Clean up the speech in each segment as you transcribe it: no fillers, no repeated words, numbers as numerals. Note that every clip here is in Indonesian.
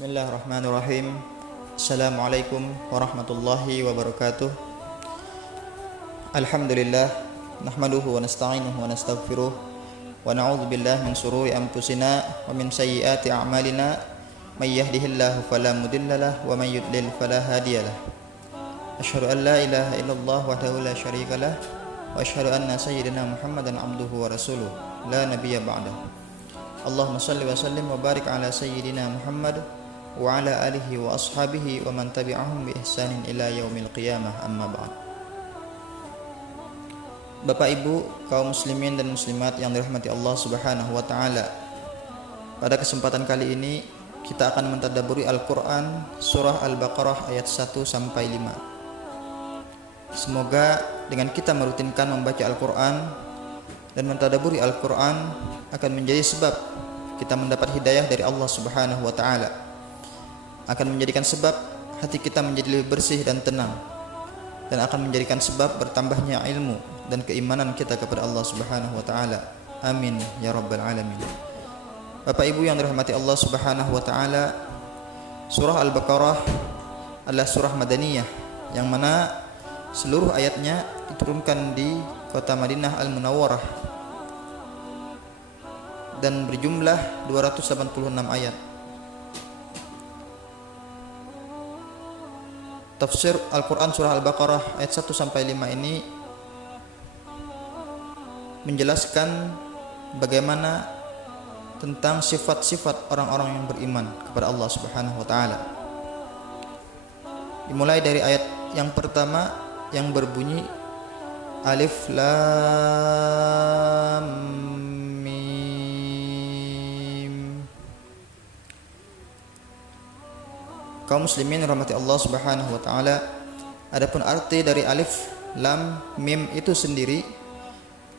Bismillahirrahmanirrahim. Assalamualaikum warahmatullahi wabarakatuh. Alhamdulillah, nahmaduhu wa nasta'inuhu wa nastaghfiruh wa na'udzu billahi min shururi anfusina wa min sayyiati a'malina may yahdihillahu fala mudhillalah wa may yudlil fala hadiyalah. Asyhadu an la ilaha illallah wahdahu la syarikalah wa asyhadu anna sayyidina Muhammadan abduhu wa rasuluh la nabiyya ba'dah. Allahumma shalli wa sallim wa barik ala sayyidina Muhammad wa ala alihi wa ashabihi wa man tabi'ahum bi ihsanin ila yaumil qiyamah, amma ba'd. Bapak Ibu kaum muslimin dan muslimat yang dirahmati Allah Subhanahu wa taala. Pada kesempatan kali ini kita akan mentadabburi Al-Qur'an surah Al-Baqarah ayat 1 sampai 5. Semoga dengan kita merutinkan membaca Al-Qur'an dan mentadabburi Al-Qur'an akan menjadi sebab kita mendapat hidayah dari Allah Subhanahu wa taala. Akan menjadikan sebab hati kita menjadi lebih bersih dan tenang, dan akan menjadikan sebab bertambahnya ilmu dan keimanan kita kepada Allah Subhanahu wa taala. Amin ya rabbal alamin. Bapak Ibu yang dirahmati Allah Subhanahu wa taala, surah Al-Baqarah adalah surah Madaniyah yang mana seluruh ayatnya diturunkan di kota Madinah Al-Munawwarah dan berjumlah 286 ayat. Tafsir Al-Quran surah Al-Baqarah ayat 1 sampai 5 ini menjelaskan bagaimana tentang sifat-sifat orang-orang yang beriman kepada Allah Subhanahu wa taala. Dimulai dari ayat yang pertama yang berbunyi Alif Lam Mim. Kaum muslimin rahmati Allah Subhanahu wa taala, adapun arti dari alif lam mim itu sendiri,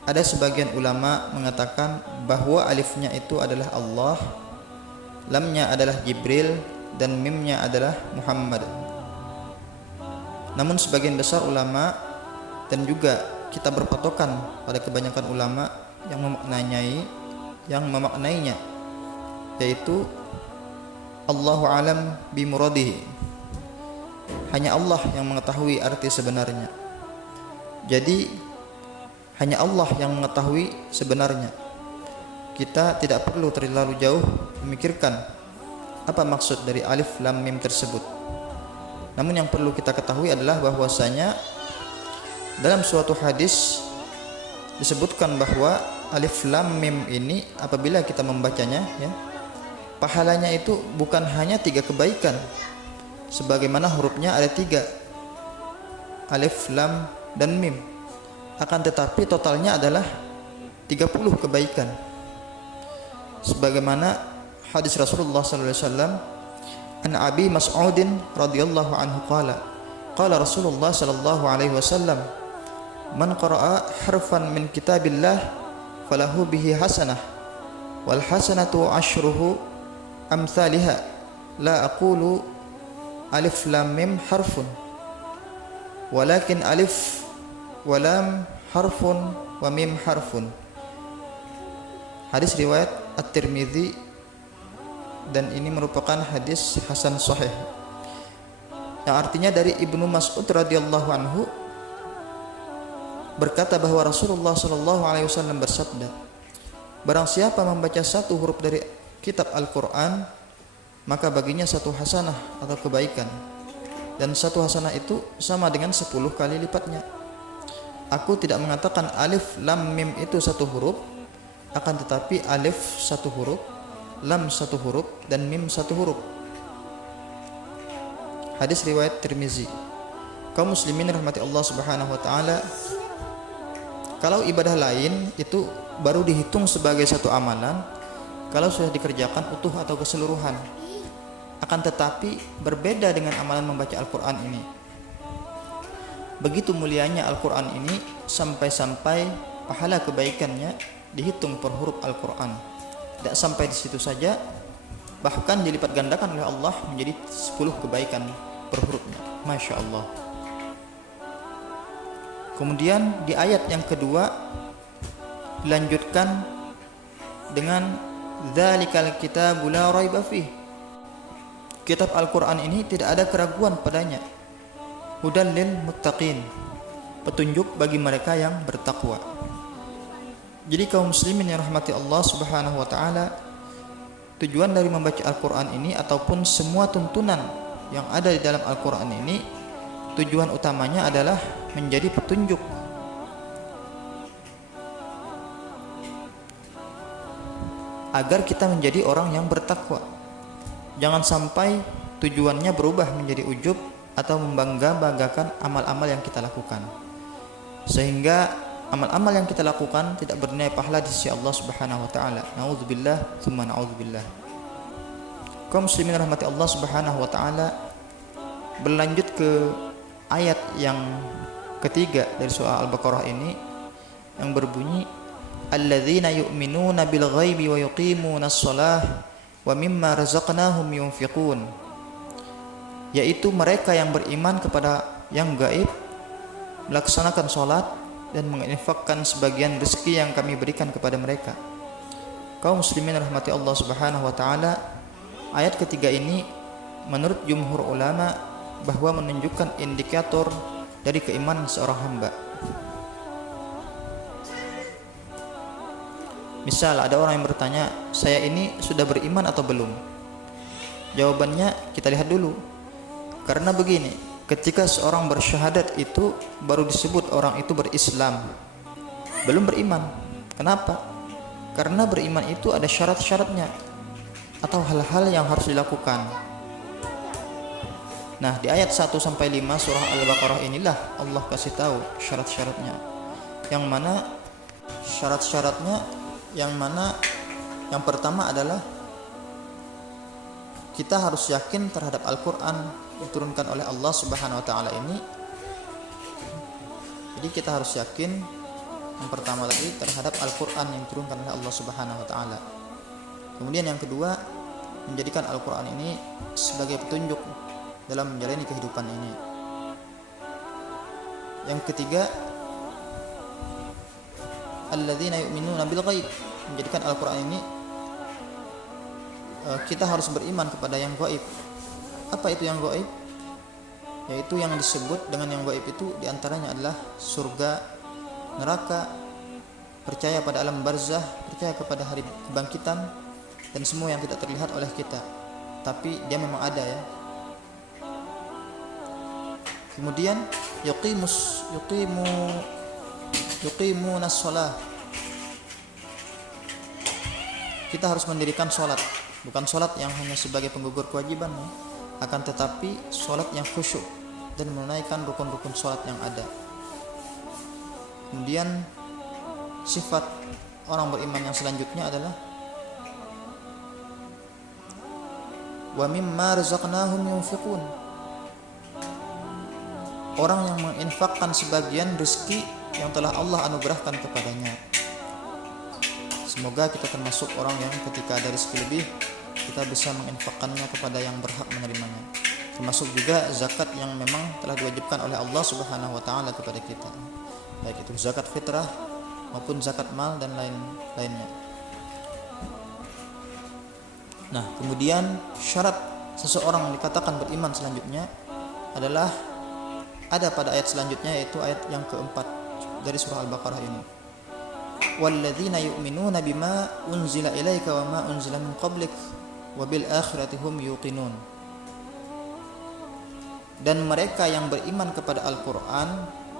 ada sebagian ulama mengatakan bahwa alifnya itu adalah Allah, lamnya adalah Jibril, dan mimnya adalah Muhammad. Namun sebagian besar ulama dan juga kita berpatokan pada kebanyakan ulama yang memaknainya yaitu Allahu alam bi muradihi. Hanya Allah yang mengetahui arti sebenarnya. Jadi hanya Allah yang mengetahui sebenarnya. Kita tidak perlu terlalu jauh memikirkan apa maksud dari alif lam mim tersebut. Namun yang perlu kita ketahui adalah bahwasanya dalam suatu hadis disebutkan bahwa alif lam mim ini apabila kita membacanya, pahalanya itu bukan hanya 3 kebaikan sebagaimana hurufnya ada 3, alif, lam, dan mim, akan tetapi totalnya adalah 30 kebaikan sebagaimana hadis Rasulullah sallallahu alaihi wasallam an Abi Mas'udin radhiyallahu anhu qala Rasulullah sallallahu alaihi wasallam man qara'a harfan min kitabillah falahu bihi hasanah wal hasanatu asyruhu amsalha la aqulu alif lam mim harfun walakin alif wa lam harfun wa mim harfun. Hadis riwayat At-Tirmidzi dan ini merupakan hadis hasan sahih yang artinya dari Ibnu Mas'ud radhiyallahu anhu berkata bahwa Rasulullah sallallahu alaihi wasallam bersabda, barang siapa membaca satu huruf dari kitab Al-Quran maka baginya 1 hasanah atau kebaikan, dan 1 hasanah itu sama dengan 10 kali lipatnya. Aku tidak mengatakan alif lam mim itu 1 huruf, akan tetapi alif 1 huruf, lam 1 huruf, dan mim 1 huruf. Hadis riwayat Tirmizi. Kaum muslimin rahmati Allah Subhanahu wa taala, kalau ibadah lain itu baru dihitung sebagai 1 amalan kalau sudah dikerjakan utuh atau keseluruhan. Akan tetapi berbeda dengan amalan membaca Al-Quran ini. Begitu mulianya Al-Quran ini sampai-sampai pahala kebaikannya dihitung per huruf Al-Quran. Tidak sampai di situ saja, bahkan dilipat gandakan oleh Allah menjadi 10 kebaikan per hurufnya. Masya Allah. Kemudian di ayat yang kedua dilanjutkan dengan dzalikal kitabu la raiba fih. kitab Al-Quran ini tidak ada keraguan padanya. Hudan lil muttaqin, petunjuk bagi mereka yang bertakwa. Jadi kaum muslimin yang rahmati Allah Subhanahu wa taala, tujuan dari membaca Al-Quran ini ataupun semua tuntunan yang ada di dalam Al-Quran ini, tujuan utamanya adalah menjadi petunjuk agar kita menjadi orang yang bertakwa. Jangan sampai tujuannya berubah menjadi ujub atau membangga-banggakan amal-amal yang kita lakukan, sehingga amal-amal yang kita lakukan tidak bernilai pahala di sisi Allah Subhanahu wa taala. Nauzubillah tsumma nauzubillah. Kaum muslimin rahmati Allah Subhanahu wa taala, berlanjut ke ayat yang ketiga dari surah Al-Baqarah ini yang berbunyi alladzina yu'minuna bil ghaibi wa yuqimunas shalah wa mimma razaqnahum yunfiqun, yaitu mereka yang beriman kepada yang gaib, melaksanakan salat dan menginfakkan sebagian rezeki yang kami berikan kepada mereka. Kaum muslimin rahmati Allah Subhanahu wa taala, ayat ketiga ini menurut jumhur ulama bahwa menunjukkan indikator dari keimanan seorang hamba. Misal ada orang yang bertanya, saya ini sudah beriman atau belum? Jawabannya kita lihat dulu. Karena begini, ketika seorang bersyahadat itu baru disebut orang itu berislam, belum beriman. Kenapa? Karena beriman itu ada syarat-syaratnya atau hal-hal yang harus dilakukan. Nah, di ayat 1-5 surah Al-Baqarah inilah Allah kasih tahu syarat-syaratnya. Yang mana yang pertama adalah kita harus yakin terhadap Al-Quran diturunkan oleh Allah Subhanahu wa taala ini. Jadi kita harus yakin yang pertama tadi terhadap Al-Quran yang diturunkan oleh Allah Subhanahu wa taala. Kemudian yang kedua, menjadikan Al-Quran ini sebagai petunjuk dalam menjalani kehidupan ini. Yang ketiga, alladzina yu'minuna bil ghaib, menjadikan Al-Quran ini kita harus beriman kepada yang gaib. Apa itu yang gaib? Yaitu yang disebut dengan yang gaib itu diantaranya adalah surga, neraka, percaya pada alam barzah, percaya kepada hari kebangkitan, dan semua yang tidak terlihat oleh kita, tapi dia memang ada ya. Kemudian yuqimunas shalah, kita harus mendirikan sholat, bukan sholat yang hanya sebagai penggugur kewajiban, akan tetapi sholat yang khusyuk dan menunaikan rukun-rukun sholat yang ada. Kemudian sifat orang beriman yang selanjutnya adalah wa mimma razaqnahum yunfiqun, orang yang menginfakkan sebagian rezeki yang telah Allah anugerahkan kepadanya. Semoga kita termasuk orang yang ketika ada rezeki lebih, kita bisa menginfakkannya kepada yang berhak menerimanya. Termasuk juga zakat yang memang telah diwajibkan oleh Allah Subhanahu wa taala kepada kita, baik itu zakat fitrah maupun zakat mal dan lain-lainnya. Nah, kemudian syarat seseorang dikatakan beriman selanjutnya adalah ada pada ayat selanjutnya, yaitu ayat yang keempat dari surah Al-Baqarah ini. Walladzina yu'minuna bima unzila ilaika wa ma unzila min qablik wa bil akhirati hum yuqinun. Dan mereka yang beriman kepada Al-Quran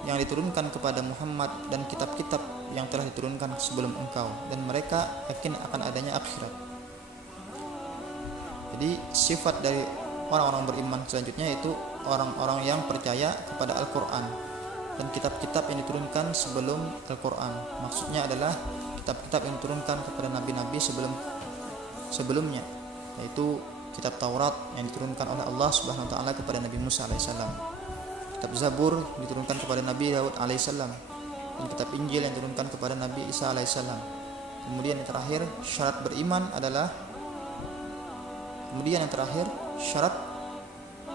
yang diturunkan kepada Muhammad dan kitab-kitab yang telah diturunkan sebelum engkau, dan mereka yakin akan adanya akhirat. Jadi sifat dari orang-orang beriman selanjutnya itu orang-orang yang percaya kepada Al-Quran dan kitab-kitab yang diturunkan sebelum Al-Quran. Maksudnya adalah kitab-kitab yang diturunkan kepada nabi-nabi sebelumnya, yaitu kitab Taurat yang diturunkan oleh Allah Subhanahu wa taala kepada Nabi Musa alaihissalam, kitab Zabur diturunkan kepada Nabi Daud alaihissalam, dan kitab Injil yang diturunkan kepada Nabi Isa alaihissalam. Kemudian yang terakhir syarat syarat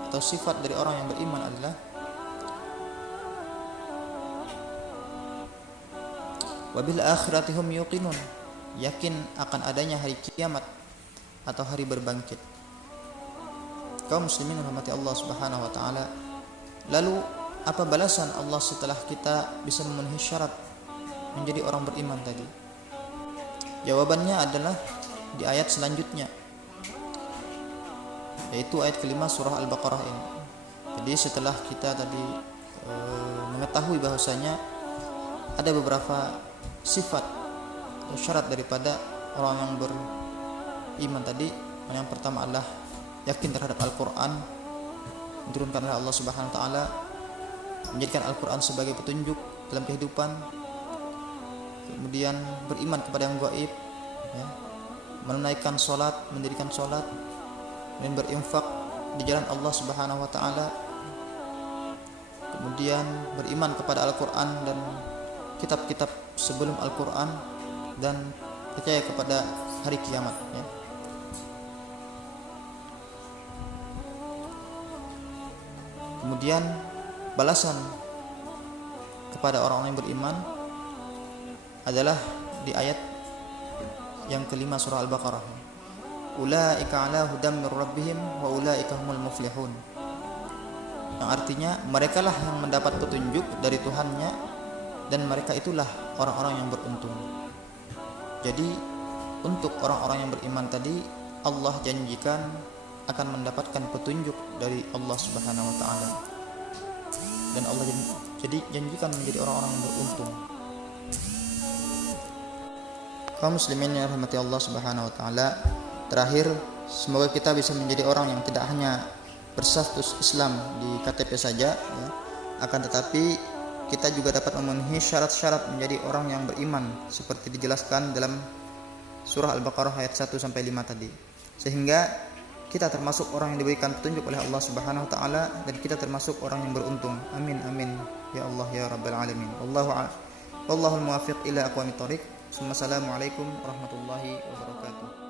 atau sifat dari orang yang beriman adalah wabil akhirati hum yuqinun, yakin akan adanya hari kiamat atau hari berbangkit. Kaum muslimin rahmati Allah Subhanahu wa taala. Lalu apa balasan Allah setelah kita bisa memenuhi syarat menjadi orang beriman tadi? Jawabannya adalah di ayat selanjutnya, yaitu ayat kelima surah Al-Baqarah ini. Jadi setelah kita tadi mengetahui bahwasanya ada beberapa sifat atau syarat daripada orang yang beriman tadi, yang pertama adalah yakin terhadap Al-Quran diturunkan oleh Allah Subhanahu wa taala, menjadikan Al-Quran sebagai petunjuk dalam kehidupan, kemudian beriman kepada yang gaib, ya, menunaikan sholat, mendirikan sholat, dan berinfak di jalan Allah Subhanahu wa taala, kemudian beriman kepada Al-Quran dan kitab-kitab sebelum Al-Quran, dan percaya kepada hari kiamat, ya. Kemudian balasan kepada orang-orang yang beriman adalah di ayat yang kelima surah Al-Baqarah, ulaika ala hudam mir rabbihim wa ulaika humul muflihun, yang artinya mereka lah yang mendapat petunjuk dari Tuhannya dan mereka itulah orang-orang yang beruntung. Jadi untuk orang-orang yang beriman tadi, Allah janjikan akan mendapatkan petunjuk dari Allah Subhanahu wa taala, dan Allah jadi janjikan menjadi orang-orang yang beruntung. Kaum muslimin yang rahmati Allah Subhanahu wa taala, terakhir semoga kita bisa menjadi orang yang tidak hanya berstatus Islam di KTP saja, ya, akan tetapi kita juga dapat memenuhi syarat-syarat menjadi orang yang beriman seperti dijelaskan dalam surah Al-Baqarah ayat 1 sampai 5 tadi, sehingga kita termasuk orang yang diberikan petunjuk oleh Allah Subhanahu wa taala, dan kita termasuk orang yang beruntung. Amin amin ya Allah ya rabbal alamin. Wallahul muwaffiq ila aqwamit thoriq. Assalamualaikum warahmatullahi wabarakatuh.